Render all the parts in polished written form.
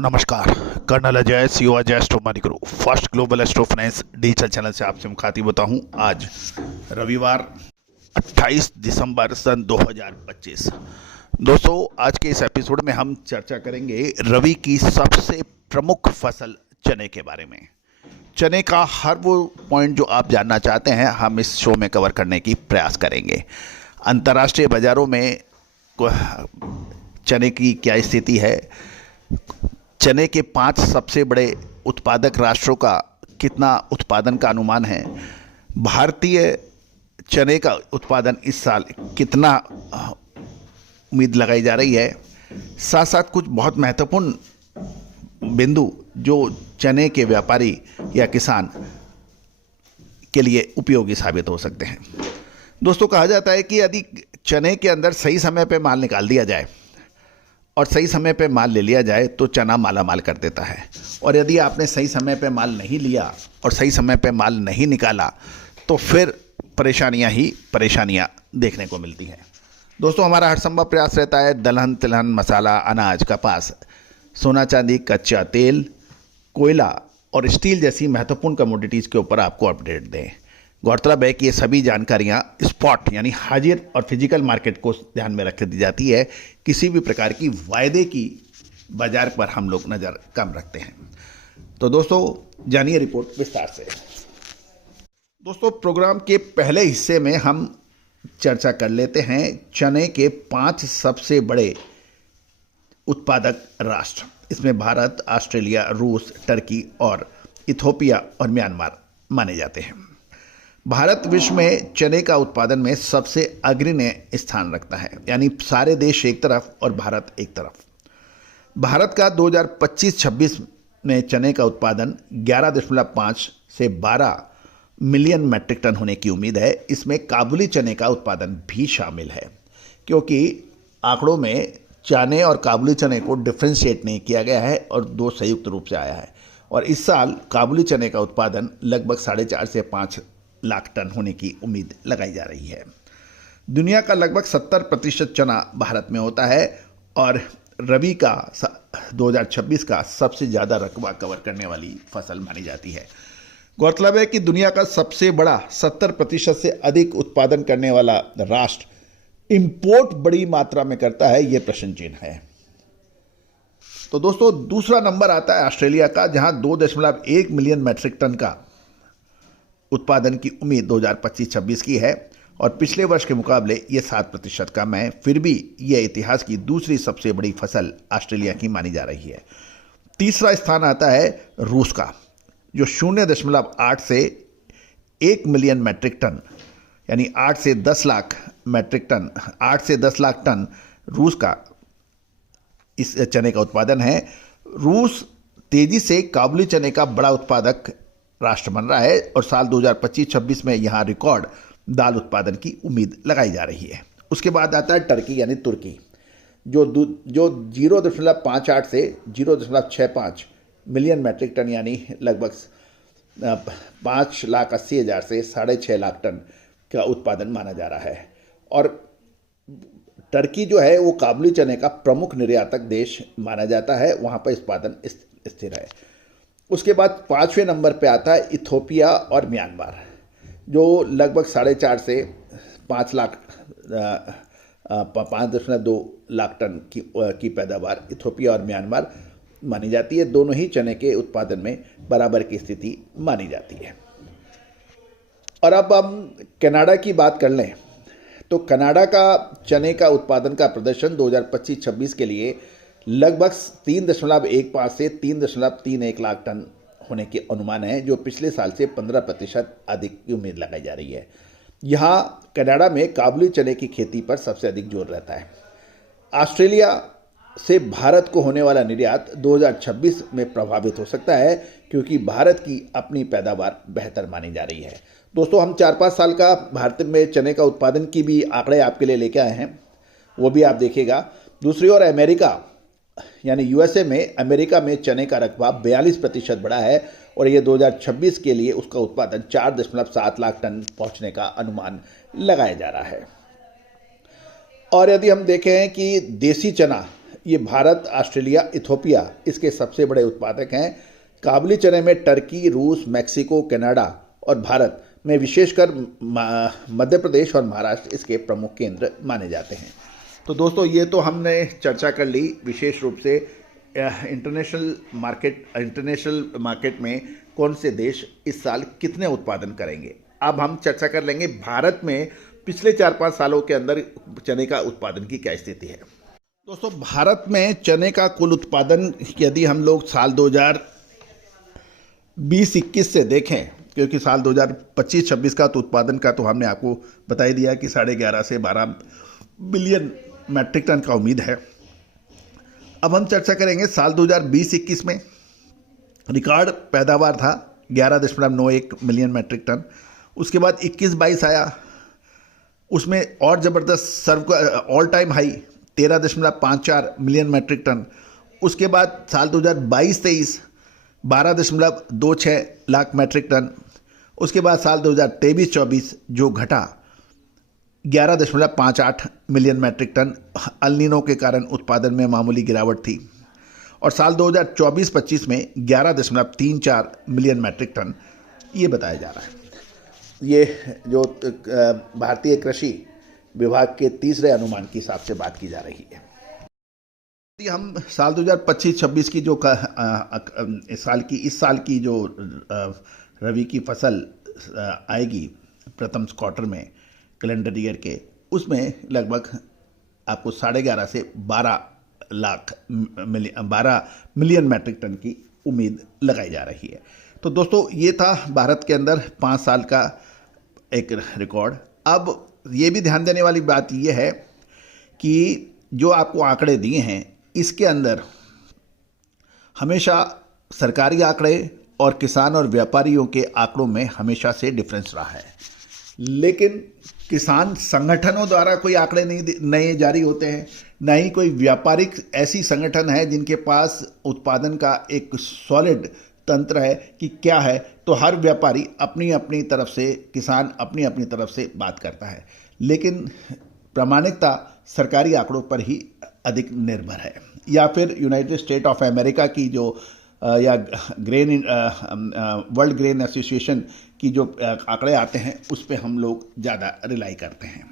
दोस्तों नमस्कार। Colonel Ajay CO Ajay astro money guru first global astro finance digital channel से आपसे मुखातिब होता हूं। आज रविवार 28 दिसंबर सन 2025। दोस्तों आज के इस एपिसोड में हम चर्चा करेंगे रवि की सबसे प्रमुख फसल चने के बारे में। चने का हर वो पॉइंट जो आप जानना चाहते हैं हम इस शो में कवर करने की प्रयास करेंगे। अंतर्राष्ट्रीय बाज़ारों में चने की क्या स्थिति है, चने के 5 सबसे बड़े उत्पादक राष्ट्रों का कितना उत्पादन का अनुमान है, भारतीय चने का उत्पादन इस साल कितना उम्मीद लगाई जा रही है, साथ साथ कुछ बहुत महत्वपूर्ण बिंदु जो चने के व्यापारी या किसान के लिए उपयोगी साबित हो सकते हैं। दोस्तों कहा जाता है कि यदि चने के अंदर सही समय पे माल निकाल दिया जाए और सही समय पे माल ले लिया जाए तो चना माला माल कर देता है, और यदि आपने सही समय पे माल नहीं लिया और सही समय पे माल नहीं निकाला तो फिर परेशानियां ही परेशानियां देखने को मिलती हैं। दोस्तों हमारा हर संभव प्रयास रहता है दलहन तिलहन मसाला अनाज कपास सोना चांदी कच्चा तेल कोयला और स्टील जैसी महत्वपूर्ण कमोडिटीज़ के ऊपर आपको अपडेट दें। गौरतलब है कि ये सभी जानकारियाँ स्पॉट यानी हाजिर और फिजिकल मार्केट को ध्यान में रख दी जाती है। किसी भी प्रकार की वायदे की बाजार पर हम लोग नज़र कम रखते हैं। तो दोस्तों जानिए रिपोर्ट विस्तार से। दोस्तों प्रोग्राम के पहले हिस्से में हम चर्चा कर लेते हैं चने के 5 सबसे बड़े उत्पादक राष्ट्र। इसमें भारत ऑस्ट्रेलिया रूस टर्की और इथोपिया और म्यांमार माने जाते हैं। भारत विश्व में चने का उत्पादन में सबसे अग्रणी स्थान रखता है, यानी सारे देश एक तरफ और भारत एक तरफ। भारत का 2025-26 में चने का उत्पादन 11.5 से 12 मिलियन मैट्रिक टन होने की उम्मीद है। इसमें काबुली चने का उत्पादन भी शामिल है, क्योंकि आंकड़ों में चने और काबुली चने को डिफ्रेंशिएट नहीं किया गया है और 2 संयुक्त रूप से आया है। और इस साल काबुली चने का उत्पादन लगभग 4.5 से 5 लाख टन होने की उम्मीद लगाई जा रही है। दुनिया का लगभग 70% चना भारत में होता है और रबी का 2026 का सबसे ज़्यादा रकबा कवर करने वाली फसल मानी जाती है। गौरतलब है कि दुनिया का सबसे बड़ा 70% से अधिक उत्पादन करने वाला राष्ट्र इंपोर्ट बड़ी मात्रा में करता है, ये प्रश्न चिन्ह है। तो दोस्तों दूसरा नंबर आता है ऑस्ट्रेलिया का, जहां 2.1 मिलियन मैट्रिक टन का उत्पादन की उम्मीद 2025-26 की है और पिछले वर्ष के मुकाबले ये 7% कम है। फिर भी ये इतिहास की दूसरी सबसे बड़ी फसल ऑस्ट्रेलिया की मानी जा रही है। तीसरा स्थान आता है रूस का, जो 0.8 से 1 मिलियन मैट्रिक टन यानी 8 से 10 लाख मैट्रिक टन 8 से 10 लाख टन रूस का इस चने का उत्पादन है। रूस तेजी से काबुली चने का बड़ा उत्पादक राष्ट्र बन रहा है और साल 2025-26 में यहाँ रिकॉर्ड दाल उत्पादन की उम्मीद लगाई जा रही है। उसके बाद आता है टर्की यानी तुर्की, जो 0.58 से 0.65 मिलियन मैट्रिक टन यानी लगभग 5,80,000 से 6.5 लाख टन का उत्पादन माना जा रहा है। और टर्की जो है वो काबुली चने का प्रमुख निर्यातक देश माना जाता है, वहाँ पर उत्पादन स्थिर है। उसके बाद 5वें नंबर पे आता है इथोपिया और म्यांमार, जो लगभग 4.5 से 5 लाख 5.2 लाख टन की पैदावार इथोपिया और म्यांमार मानी जाती है। दोनों ही चने के उत्पादन में बराबर की स्थिति मानी जाती है। और अब हम कनाडा की बात कर लें तो कनाडा का चने का उत्पादन का प्रदर्शन 2025-26 के लिए लगभग 3.15 से 3.31 लाख टन होने के अनुमान है, जो पिछले साल से 15% अधिक की उम्मीद लगाई जा रही है। यहाँ कनाडा में काबुली चने की खेती पर सबसे अधिक जोर रहता है। ऑस्ट्रेलिया से भारत को होने वाला निर्यात 2026 में प्रभावित हो सकता है, क्योंकि भारत की अपनी पैदावार बेहतर मानी जा रही है। दोस्तों हम 4-5 साल का भारत में चने का उत्पादन की भी आंकड़े आपके लिए लेके आए हैं, वो भी आप देखिएगा। दूसरी ओर अमेरिका यानी यूएसए में अमेरिका में चने का रकबा 42% बढ़ा है और ये 2026 के लिए उसका उत्पादन 4.7 लाख टन पहुंचने का अनुमान लगाया जा रहा है। और यदि हम देखें कि देसी चना ये भारत, ऑस्ट्रेलिया, इथोपिया इसके सबसे बड़े उत्पादक हैं। काबुली चने में टर्की, रूस, मैक्सिको, कनाडा और भारत में विशेषकर मध्य प्रदेश और महाराष्ट्र इसके प्रमुख केंद्र माने जाते हैं। तो दोस्तों, ये तो हमने चर्चा कर ली विशेष रूप से इंटरनेशनल मार्केट में कौन से देश इस साल कितने उत्पादन करेंगे। अब हम चर्चा कर लेंगे भारत में पिछले 4-5 सालों के अंदर चने का उत्पादन की क्या स्थिति है। दोस्तों, भारत में चने का कुल उत्पादन यदि हम लोग साल 2020-21 से देखें, क्योंकि साल 2025-26 का तो उत्पादन का तो हमने आपको बता ही दिया कि 11.5 से 12 बिलियन मैट्रिक टन का उम्मीद है। अब हम चर्चा करेंगे साल 2020-21 में रिकॉर्ड पैदावार था 11.91 मिलियन मैट्रिक टन। उसके बाद 21-22 आया, उसमें और ज़बरदस्त सर्व all time high 13.54 million metric tonne. उसके बाद साल 2022-23 12.26 लाख मैट्रिक टन। उसके बाद साल 2023-24 जो घटा 11.58 million metric ton, El Nino के कारण उत्पादन में मामूली गिरावट थी। और साल 2024-25 में 11.34 मिलियन मैट्रिक टन ये बताया जा रहा है। ये जो भारतीय कृषि विभाग के तीसरे अनुमान के हिसाब से बात की जा रही है। यदि हम साल 2025-26 की जो इस साल की जो रबी की फसल आएगी प्रथम क्वार्टर में कैलेंडर ईयर के, उसमें लगभग आपको 11.5 से 12 मिलियन मैट्रिक टन की उम्मीद लगाई जा रही है। तो दोस्तों, ये था भारत के अंदर 5 साल का एक रिकॉर्ड। अब ये भी ध्यान देने वाली बात ये है कि जो आपको आंकड़े दिए हैं इसके अंदर हमेशा सरकारी आंकड़े और किसान और व्यापारियों के आंकड़ों में हमेशा से डिफरेंस रहा है, लेकिन किसान संगठनों द्वारा कोई आंकड़े नए जारी होते हैं, न ही कोई व्यापारिक ऐसी संगठन है जिनके पास उत्पादन का एक सॉलिड तंत्र है कि क्या है। तो हर व्यापारी अपनी अपनी तरफ से, किसान अपनी अपनी तरफ से बात करता है, लेकिन प्रामाणिकता सरकारी आंकड़ों पर ही अधिक निर्भर है। या फिर यूनाइटेड स्टेट ऑफ अमेरिका की जो या वर्ल्ड ग्रेन एसोसिएशन की जो आंकड़े आते हैं उस पर हम लोग ज़्यादा रिलाई करते हैं।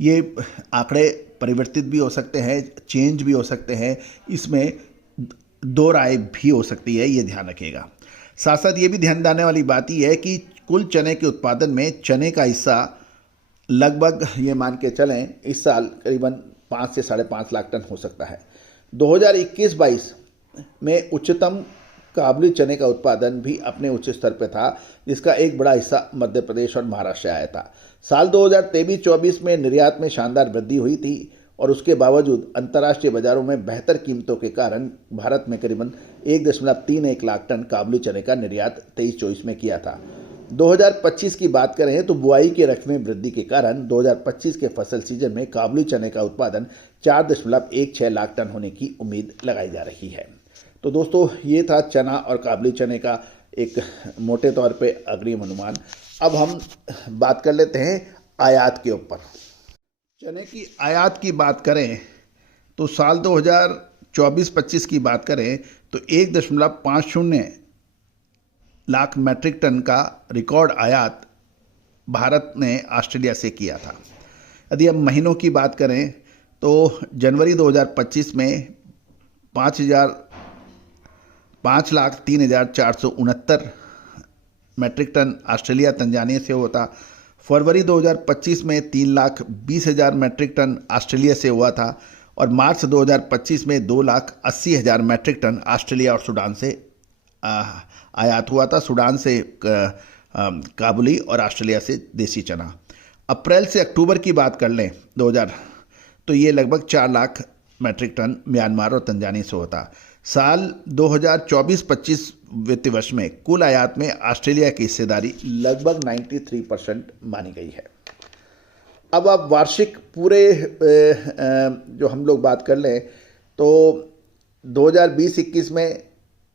ये आंकड़े परिवर्तित भी हो सकते हैं, चेंज भी हो सकते हैं, इसमें दो राय भी हो सकती है, ये ध्यान रखिएगा। साथ साथ ये भी ध्यान देने वाली बात ही है कि कुल चने के उत्पादन में चने का हिस्सा लगभग ये मान के चलें इस साल करीबन 5 से 5.5 लाख टन हो सकता है। 2021-22 में उच्चतम काबुली चने का उत्पादन भी अपने उच्च स्तर पर था, जिसका एक बड़ा हिस्सा मध्य प्रदेश और महाराष्ट्र से आया था। साल 2023-24 में निर्यात में शानदार वृद्धि हुई थी और उसके बावजूद अंतर्राष्ट्रीय बाजारों में बेहतर कीमतों के कारण भारत में करीबन 1.31 लाख टन काबुली चने का निर्यात 23-24 में किया था। 2025 की बात करें तो बुआई के रकम में वृद्धि के कारण 2025 के फसल सीजन में काबुली चने का उत्पादन 4.16 लाख टन होने की उम्मीद लगाई जा रही है। तो दोस्तों, ये था चना और काबुली चने का एक मोटे तौर पे अग्रिम अनुमान। अब हम बात कर लेते हैं आयात के ऊपर। चने की आयात की बात करें तो साल 2024-25 की बात करें तो 1.50 लाख मैट्रिक टन का रिकॉर्ड आयात भारत ने ऑस्ट्रेलिया से किया था। यदि हम महीनों की बात करें तो जनवरी 2025 में 5,03,469 मैट्रिक टन ऑस्ट्रेलिया तंजानिया से होता। फरवरी 2025 में 3,20,000 मैट्रिक टन ऑस्ट्रेलिया से हुआ था और मार्च 2025 में 2,80,000 मैट्रिक टन ऑस्ट्रेलिया और सूडान से आयात हुआ था। सूडान से काबुली और ऑस्ट्रेलिया से देसी चना। अप्रैल से अक्टूबर की बात कर लें 2000 तो ये लगभग 4 लाख मैट्रिक टन म्यांमार और तंजानिया से होता। साल 2024-25 वित्तीय वर्ष में कुल आयात में ऑस्ट्रेलिया की हिस्सेदारी लगभग 93% मानी गई है। अब आप वार्षिक पूरे जो हम लोग बात कर लें तो 2020-21 में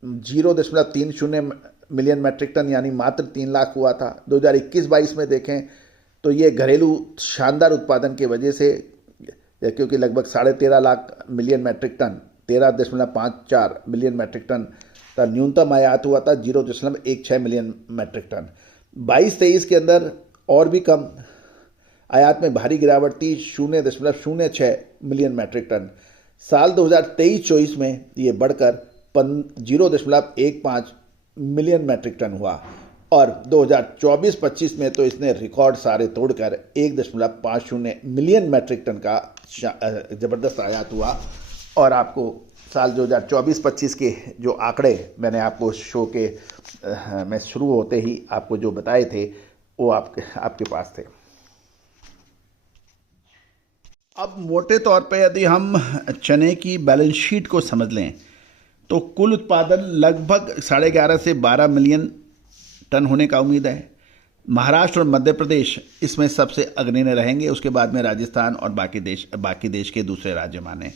0.30 मिलियन मैट्रिक टन यानी मात्र 3 लाख हुआ था। 2021-22 में देखें तो ये घरेलू शानदार उत्पादन की वजह से क्योंकि लगभग 13.5 lakh million metric ton 13.54 million metric ton का न्यूनतम आयात हुआ था, 0.16 मिलियन मैट्रिक टन। 22-23 के अंदर और भी कम आयात में भारी गिरावट थी, 0.06 मिलियन मैट्रिक टन। साल 2023-24 में ये बढ़कर 0.15 मिलियन मैट्रिक टन हुआ और 2024-25 में तो इसने रिकॉर्ड सारे तोड़कर 1.50 मिलियन मैट्रिक टन का ज़बरदस्त आयात हुआ। और आपको साल 2024-25 के जो आंकड़े मैंने आपको शो के में शुरू होते ही आपको जो बताए थे वो आपके पास थे। अब मोटे तौर पे यदि हम चने की बैलेंस शीट को समझ लें तो कुल उत्पादन लगभग 11.5 से 12 मिलियन टन होने का उम्मीद है। महाराष्ट्र और मध्य प्रदेश इसमें सबसे अग्रणी रहेंगे, उसके बाद में राजस्थान और बाकी देश के दूसरे राज्य माने।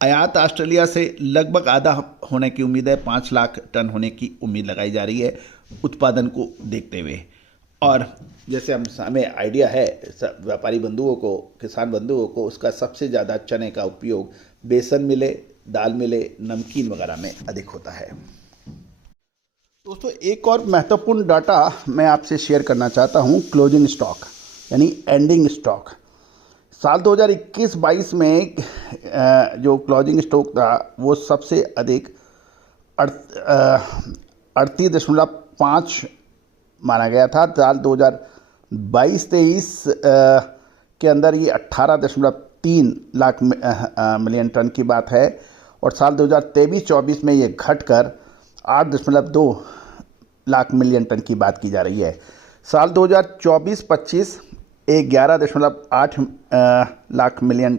आयात ऑस्ट्रेलिया से लगभग आधा होने की उम्मीद है, 5 लाख टन होने की उम्मीद लगाई जा रही है उत्पादन को देखते हुए। और जैसे हमें आइडिया है व्यापारी बंधुओं को, किसान बंधुओं को, उसका सबसे ज़्यादा चने का उपयोग बेसन मिले, दाल मिले, नमकीन वगैरह में अधिक होता है। दोस्तों, एक और महत्वपूर्ण डाटा मैं आपसे शेयर करना चाहता हूँ, क्लोजिंग स्टॉक यानी एंडिंग स्टॉक। साल 2021-22 में जो क्लोजिंग स्टॉक था वो सबसे अधिक 38.5 माना गया था। साल 2022-23 के अंदर ये 18.3 लाख मिलियन टन की बात है और साल 2023-24 में ये घटकर 8.2 लाख मिलियन टन की बात की जा रही है। साल 2024-25 11.8 लाख मिलियन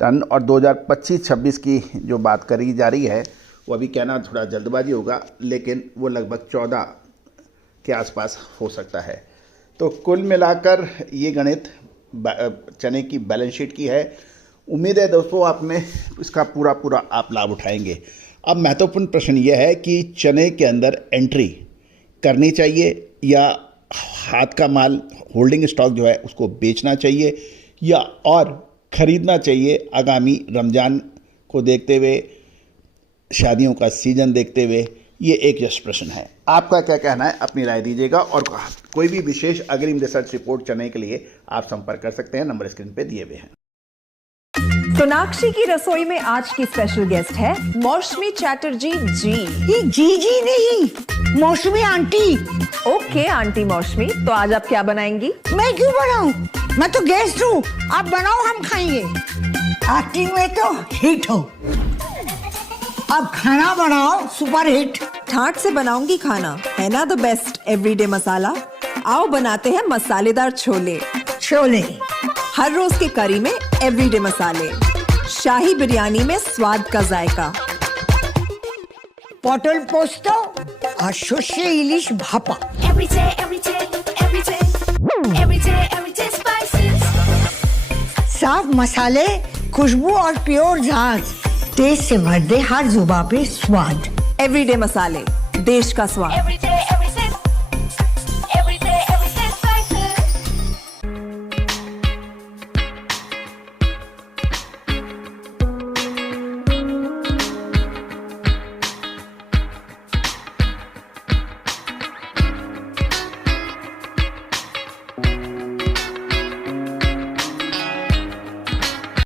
टन और 2025-26 की जो बात करी जा रही है वो अभी कहना थोड़ा जल्दबाजी होगा, लेकिन वो लगभग 14 के आसपास हो सकता है। तो कुल मिलाकर ये गणित चने की बैलेंस शीट की है। उम्मीद है दोस्तों आपने इसका पूरा आप लाभ उठाएंगे। अब महत्वपूर्ण प्रश्न यह है कि चने के अंदर एंट्री करनी चाहिए या हाथ का माल होल्डिंग स्टॉक जो है उसको बेचना चाहिए या और ख़रीदना चाहिए आगामी रमज़ान को देखते हुए, शादियों का सीज़न देखते हुए। ये एक जस्ट प्रश्न है। आपका क्या कहना है, अपनी राय दीजिएगा। और कोई भी विशेष अग्रिम रिसर्च रिपोर्ट चने के लिए आप संपर्क कर सकते हैं, नंबर स्क्रीन पे दिए हुए हैं। सोनाक्षी की रसोई में आज की स्पेशल गेस्ट है मौसमी चैटर्जी जी। ये जी नहीं, मौसमी आंटी। ओके आंटी मौसमी, तो आज आप क्या बनाएंगी? मैं क्यों बनाऊं? मैं तो गेस्ट हूँ, आप बनाओ, हम खाएंगे। एक्टिंग में तो हिट हो, अब खाना बनाओ सुपर हिट। ठाट से बनाऊंगी खाना, है ना द बेस्ट एवरीडे मसाला। आओ बनाते हैं मसालेदार छोले। हर रोज के करी में एवरीडे मसाले, शाही बिरयानी में स्वाद का जायका। पटल पोस्तो और शुष्य इलिश भापा। साफ मसाले, खुशबू और प्योर झांझ, टेस्ट से भर दे हर जुबान पे स्वाद। एवरीडे मसाले, देश का स्वाद।